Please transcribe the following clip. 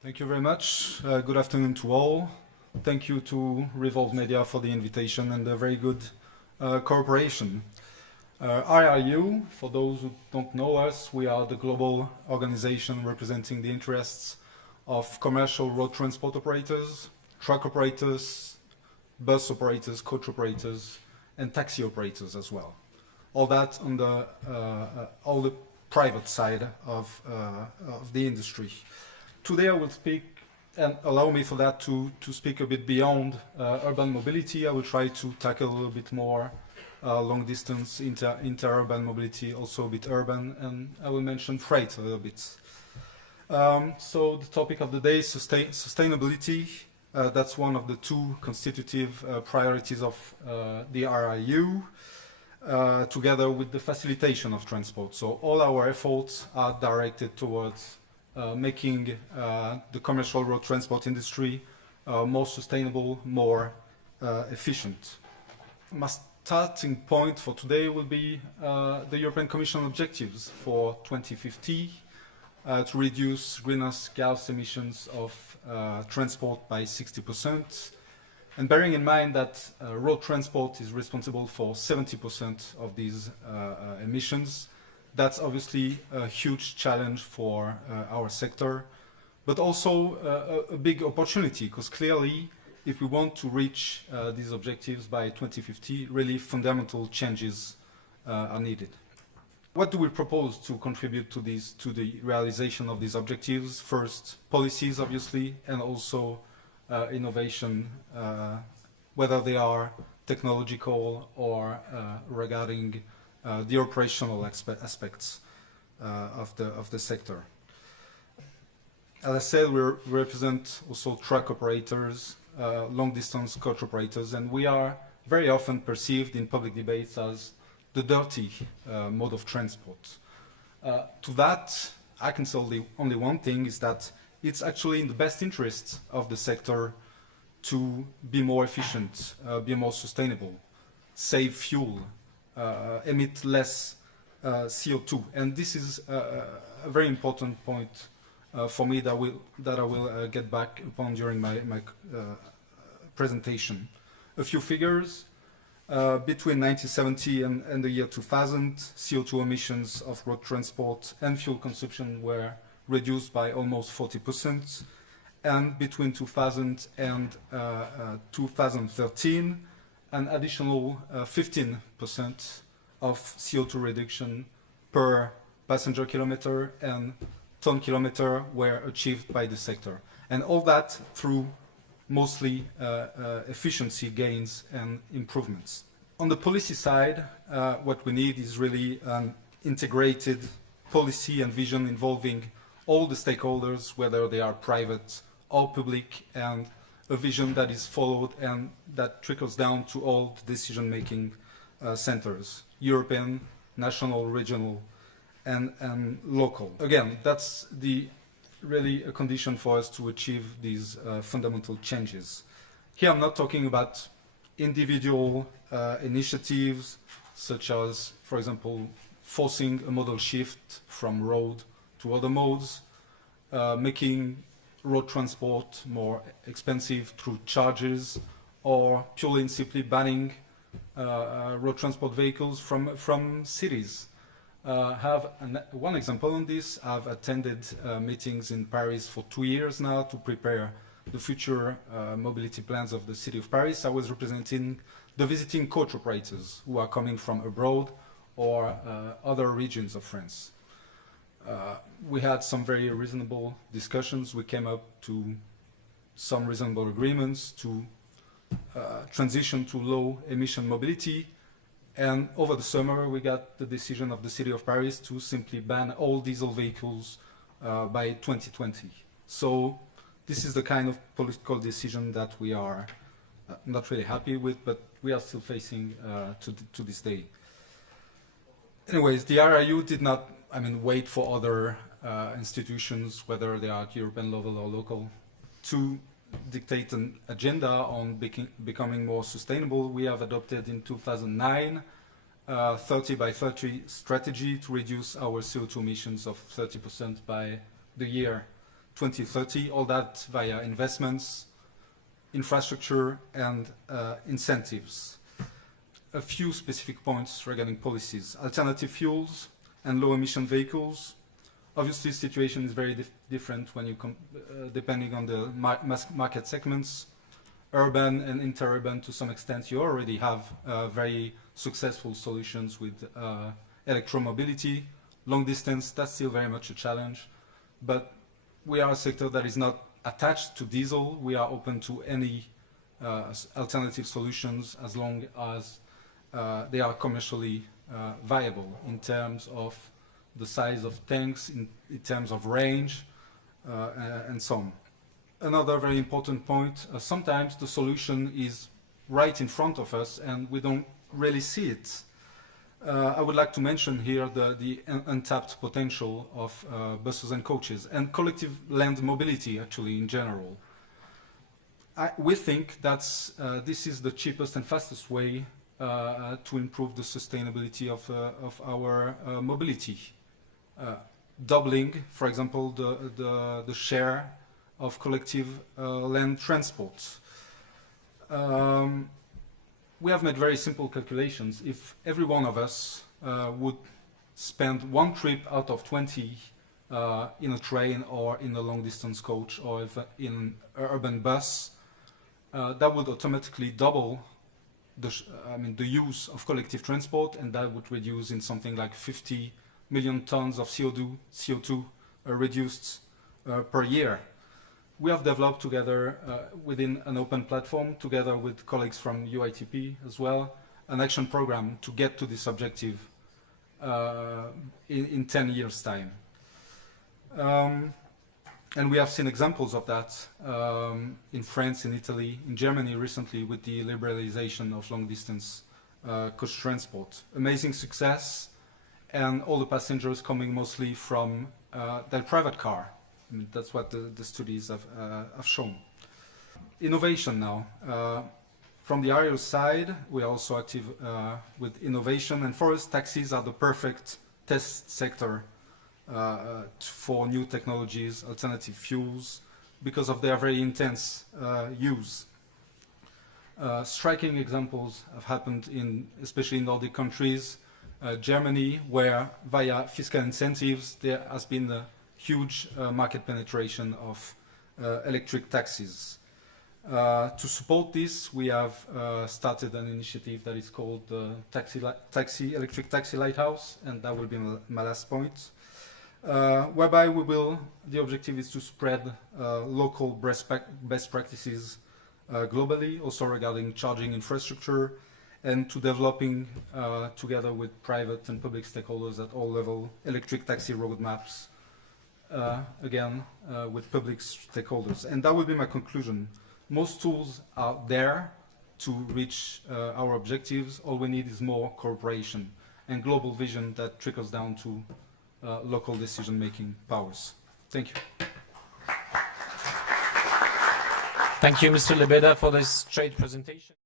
Thank you very much. Good afternoon to all. Thank you to Revolve Media for the invitation and the very good cooperation. RRU, for those who don't know us, we are the global organization representing the interests of commercial road transport operators, truck operators, bus operators, coach operators, and taxi operators as well. All that on all the private side of the industry. Today I will speak, and allow me for that to speak a bit beyond urban mobility. I will try to tackle a little bit more long distance, inter-urban mobility, also a bit urban, and I will mention freight a little bit. So the topic of the day is sustainability. That's one of the two constitutive priorities of the RIU, together with the facilitation of transport. So all our efforts are directed towards making the commercial road transport industry more sustainable, more efficient. My starting point for today will be the European Commission objectives for 2050 to reduce greenhouse gas emissions of transport by 60%. And bearing in mind that road transport is responsible for 70% of these emissions, that's obviously a huge challenge for our sector, but also a big opportunity, because clearly, if we want to reach these objectives by 2050, really fundamental changes are needed. What do we propose to contribute to the realization of these objectives? First, policies, obviously, and also innovation, whether they are technological or regarding the operational aspects of the sector. As I said, we represent also truck operators, long-distance coach operators, and we are very often perceived in public debates as the dirty mode of transport. To that, I can say only one thing, is that it's actually in the best interest of the sector to be more efficient, be more sustainable, save fuel, emit less CO2. And this is a very important point for me that I will get back upon during my presentation. A few figures. Between 1970 and the year 2000, CO2 emissions of road transport and fuel consumption were reduced by almost 40%. And between 2000 and 2013, an additional 15% of CO2 reduction per passenger kilometer and ton kilometer were achieved by the sector. And all that through mostly efficiency gains and improvements. On the policy side, what we need is really an integrated policy and vision involving all the stakeholders, whether they are private or public, and a vision that is followed and that trickles down to all the decision-making centers, European, national, regional, and local. Again, that's really a condition for us to achieve these fundamental changes. Here I'm not talking about individual initiatives, such as, for example, forcing a modal shift from road to other modes, making road transport more expensive through charges, or purely and simply banning road transport vehicles from cities. Have one example on this. I've attended meetings in Paris for 2 years now to prepare the future mobility plans of the city of Paris. I was representing the visiting coach operators who are coming from abroad or other regions of France. We had some very reasonable discussions. We came up to some reasonable agreements to transition to low emission mobility. And over the summer, we got the decision of the city of Paris to simply ban all diesel vehicles by 2020. So this is the kind of political decision that we are not really happy with, but we are still facing to this day. Anyways, the RIU did not, wait for other institutions, whether they are at European level or local, to dictate an agenda on becoming more sustainable. We have adopted in 2009 30 by 30 strategy to reduce our CO2 emissions of 30% by the year 2030, all that via investments, infrastructure, and incentives. A few specific points regarding policies. Alternative fuels and low-emission vehicles. Obviously, the situation is very different when you depending on the market segments. Urban and interurban, to some extent, you already have very successful solutions with electromobility. Long distance, that's still very much a challenge. But we are a sector that is not attached to diesel. We are open to any alternative solutions as long as they are commercially viable in terms of the size of tanks, in terms of range, and so on. Another very important point, sometimes the solution is right in front of us and we don't really see it. I would like to mention here the untapped potential of buses and coaches and collective land mobility actually in general. We think that this is the cheapest and fastest way to improve the sustainability of our mobility. Doubling, for example, the share of collective land transport. We have made very simple calculations. If every one of us would spend one trip out of 20 in a train or in a long-distance coach or in an urban bus, that would automatically double the use of collective transport, and that would reduce in something like 50 million tons of CO2 reduced per year. We have developed together within an open platform, together with colleagues from UITP as well, an action program to get to this objective in 10 years' time. And we have seen examples of that in France, in Italy, in Germany recently with the liberalization of long-distance coach transport. Amazing success, and all the passengers coming mostly from their private car. I mean, that's what the studies have shown. Innovation now. From the aerial side, we are also active with innovation, and for us, taxis are the perfect test sector for new technologies, alternative fuels, because of their very intense use. Striking examples have happened especially in Nordic countries, Germany, where via fiscal incentives there has been a huge market penetration of electric taxis. To support this, we have started an initiative that is called the Electric Taxi Lighthouse, and that will be my last point. Whereby the objective is to spread local best practices globally, also regarding charging infrastructure, and to developing together with private and public stakeholders at all levels electric taxi roadmaps, again with public stakeholders. And that will be my conclusion. Most tools are there to reach our objectives. All we need is more cooperation and global vision that trickles down to local decision-making powers. Thank you. Thank you, Mr. Lebeda, for this straight presentation.